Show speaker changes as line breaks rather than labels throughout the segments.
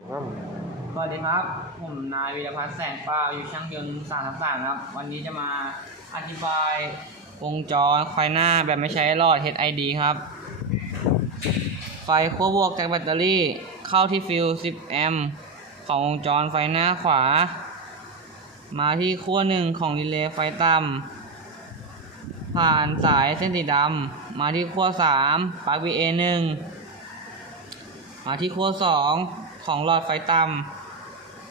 สวัสดีครับ ผมนายวีรพัฒน์แสงเปล่าอยู่ช่างยนต์สามสามครับ วันนี้จะมาอธิบายวงจรไฟหน้าแบบไม่ใช้หลอด HID ครับ ไฟขั้วบวกจากแบตเตอรี่เข้าที่ฟิว10 แอมป์ของวงจรไฟหน้าขวา มาที่ขั้วหนึ่งของรีเลย์ไฟต่ำผ่านสายเส้นสีดำมาที่ขั้ว3ปลั๊ก VA 1 มาที่ขั้วสอง ของหลอดไฟต่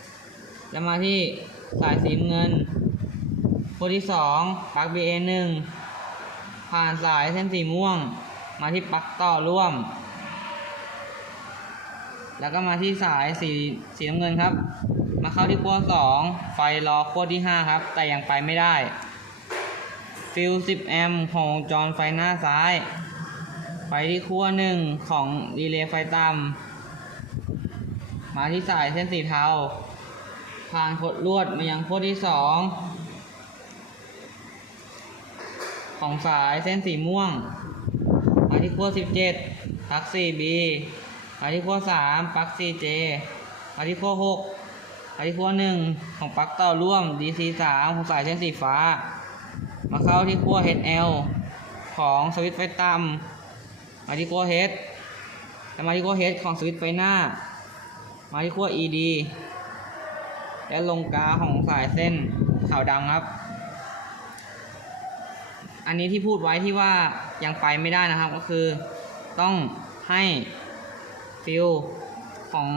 ำแล้วมาที่สายสีเงินขั้วที่สองปลั๊ก BA หนึ่งผ่านสายเส้นสีม่วง มาที่ปลั๊กต่อร่วม แล้วก็มาที่สายสีสีน้ำเงินครับ มาเข้าที่ขั้วสองไฟรอขั้วที่ห้าครับ แต่ยังไปไม่ได้ฟิล10แอมป์ของวงจรไฟหน้าซ้ายไปที่ขั้วหนึ่งของรีเลย์ไฟต่ำ มาที่สายเส้นสีเทา ผ่านขดลวดมายังขั้วที่สองของสายเส้นสีม่วง มาที่ขั้วสิบเจ็ดปลั๊ก 4B มาที่ขั้วสามปลั๊ก 4J มาที่ขั้วหกมาที่ขั้วหนึ่งของปลั๊กต่อร่วม DC สามของสายเส้นสีฟ้า มาเข้าที่ขั้ว HL ของสวิตช์ไฟต่ำมาที่ขั้ว H แล้วมาที่ขั้ว H ของสวิตช์ไฟหน้า มาที่ขั้ว ED และลงกาของสายเส้นขาวดำครับ อันนี้ที่พูดไว้ที่ว่ายังไปไม่ได้นะครับก็คือต้องให้ฟิลของ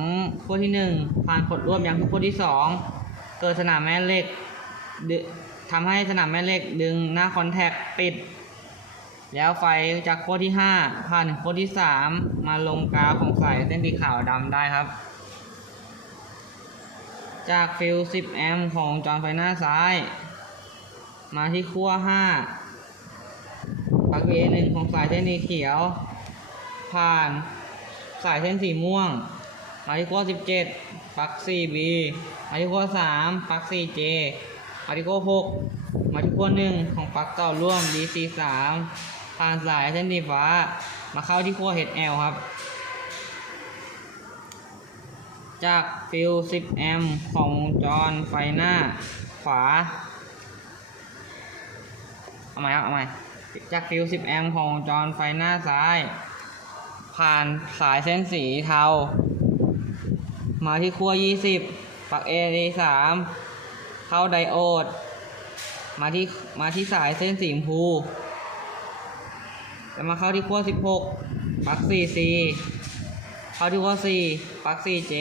ขั้วที่หนึ่งผ่านกดรวบยังขั้วที่สองเกิดสนามแม่เหล็กทำให้สนามแม่เหล็กดึงหน้าคอนแทคปิด แล้วไฟจากขั้วที่ 5 ผ่านขั้วที่ 3 มาลงกาวของสายเส้นสีขาวดำได้ครับ จากฟิล10 แอมป์ของจรไฟหน้าซ้าย มาที่ขั้ว5ปลั๊ก A 1 ของสายเส้นสีเขียว ผ่านสายเส้นสีม่วง มาที่ขั้ว17ปลั๊ก 4B มาที่ขั้ว3ปลั๊ก 4J มาที่ขั้ว6มาที่ขั้ว1ของปลั๊กต่อร่วม DC 3 ผ่านสายเส้นสีฟ้า มาเข้าที่ขั้ว HL ครับ จากฟิล10 แอมป์ของวงจรไฟหน้าขวา เอาใหม่ครับเอาใหม่จากฟิล10 แอมป์ของวงจรไฟหน้าซ้าย ผ่านสายเส้นสีเทา มาที่ขั้ว 20 ปลั๊ก A 3เข้าไดโอด มาที่มาที่สายเส้นสีชมพูแล้วมาเข้าที่ขั้ว 16 ปลั๊ก 4C เข้าที่ขั้ว4ปลั๊ก 4J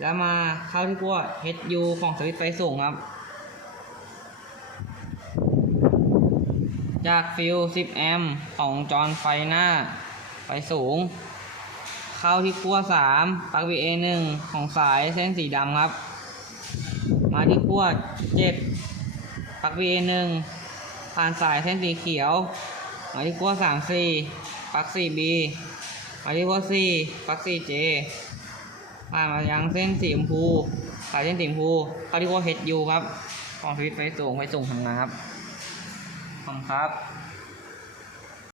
แล้วมาเข้าที่ขั้ว HU ของสวิตช์ไฟสูงครับ จากฟิล10 แอมป์ของจอรไฟหน้า ไฟสูง เข้าที่ขั้ว 3 ปลั๊ก VA 1 ของสายเส้นสีดำครับ มาที่ขั้ว 7 ปลั๊ก VA 1 ผ่านสายเส้นสีเขียว มาที่ขั้ว3 4ปลั๊ก 4B มาที่ขั้ว4ปลั๊ก 4J ผ่านมายังเส้นสีชมพูสายเส้นสีชมพูเขาที่ขั้ว HU ครับของสวิตไฟสูงไฟสูงทำงานครับขอบคุณครับ